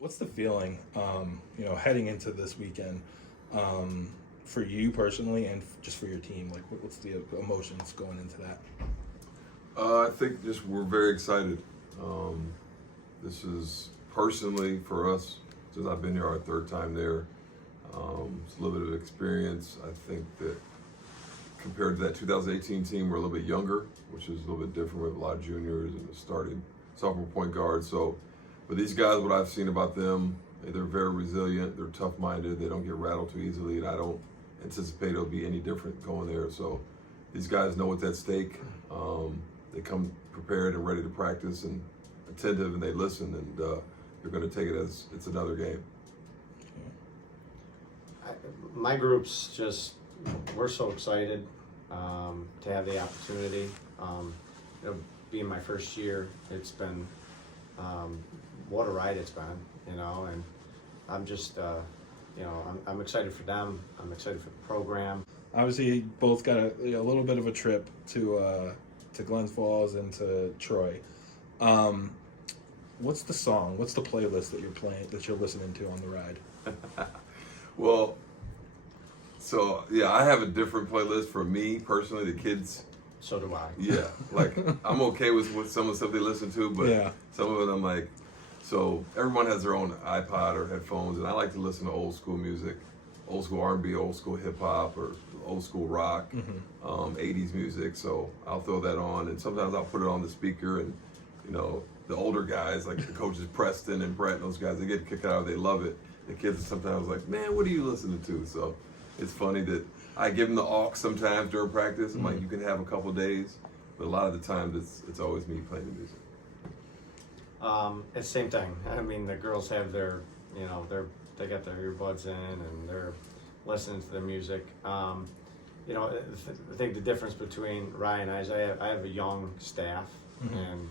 What's the feeling, heading into this weekend, for you personally and just for your team? Like, what's the emotions going into that? I think just we're very excited. This is personally for us, since I've been here our third time there. It's a little bit of experience. I think that compared to that 2018 team, we're a little bit younger, which is a little bit different. We have a lot of juniors and a starting sophomore point guard. So, but these guys, what I've seen about them, they're very resilient. They're tough-minded. They don't get rattled too easily, and I don't anticipate it'll be any different going there. So, these guys know what's at stake. They come prepared and ready to practice and attentive, and they listen, and they're going to take it as it's another game. My group's just, we're so excited to have the opportunity. Being my first year, it's been, what a ride it's been, and I'm just, I'm excited for them. I'm excited for the program. Obviously, you both got a little bit of a trip to Glens Falls and to Troy. What's the song? What's the playlist that you're listening to on the ride? Well, so yeah, I have a different playlist for me personally. The kids. So do I. Yeah, like I'm okay with some of the stuff they listen to, but some of it I'm like. So everyone has their own iPod or headphones, and I like to listen to old school music, old school R&B, old school hip hop, or old school rock, 80s music. So I'll throw that on, and sometimes I'll put it on the speaker, and the older guys like the coaches Preston and Brett and those guys, they get kicked out. They love it. The kids are sometimes like, man, what are you listening to? So it's funny that I give them the aux sometimes during practice. I'm like, you can have a couple days, but a lot of the times it's always me playing the music. It's the same thing. I mean, the girls have their, they got their earbuds in and they're listening to the music. I think the difference between Ryan and I is I have a young staff, and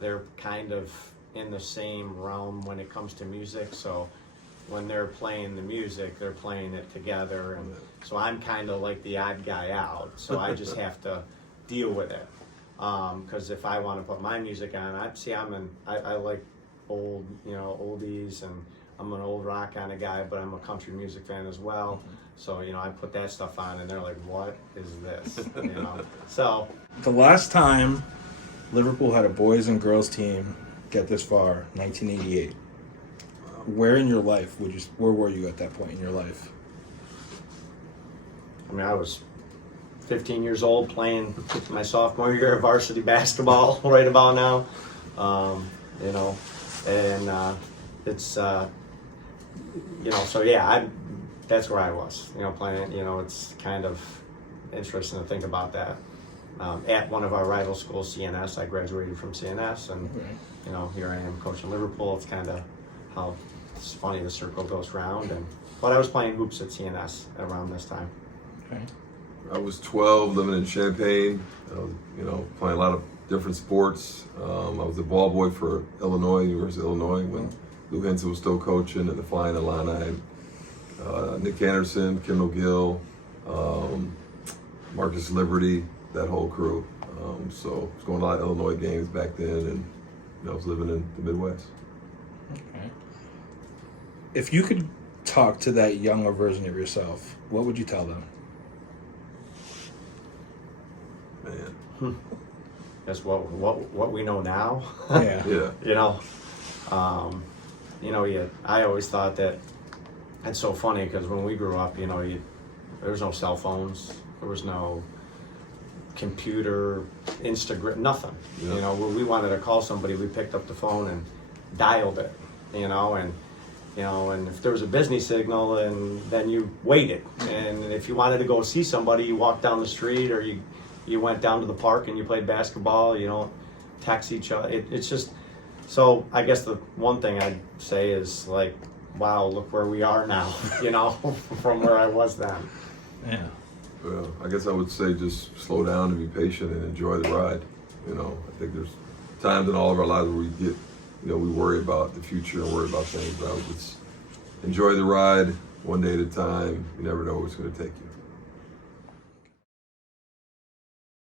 they're kind of in the same realm when it comes to music. So when they're playing the music, they're playing it together, and so I'm kind of like the odd guy out. So I just have to deal with it. Because if I want to put my music on, I like old, oldies, and I'm an old rock kind of guy, but I'm a country music fan as well. So, I put that stuff on, and they're like, what is this? So. The last time Liverpool had a boys and girls team get this far, 1988. Where in your life where were you at that point in your life? I mean, I was 15 years old playing my sophomore year of varsity basketball right about now. It's, so yeah, that's where I was, playing it. It's kind of interesting to think about that. At one of our rival schools, CNS, I graduated from CNS, and, here I am coaching Liverpool. It's kind of how it's funny the circle goes round. But I was playing hoops at CNS around this time. Okay. I was 12, living in Champaign. I was, playing a lot of different sports. I was a ball boy for University of Illinois, when Lou Henson was still coaching, and the Flying Illini. Nick Anderson, Kendall Gill, Marcus Liberty, that whole crew. So I was going to a lot of Illinois games back then, and I was living in the Midwest. Okay. If you could talk to that younger version of yourself, what would you tell them? Man. That's what we know now. Yeah. Yeah. I always thought that it's so funny because when we grew up, there was no cell phones, there was no computer, Instagram, nothing. Yeah. When we wanted to call somebody, we picked up the phone and dialed it. And if there was a busy signal, and then you waited. And if you wanted to go see somebody, you walked down the street, or you went down to the park and you played basketball. You don't text each other. It's just, so I guess the one thing I'd say is like, wow, look where we are now, from where I was then. Yeah. Well, I guess I would say just slow down and be patient and enjoy the ride. I think there's times in all of our lives where we get, we worry about the future and worry about things, but I would just enjoy the ride one day at a time. You never know where it's going to take you.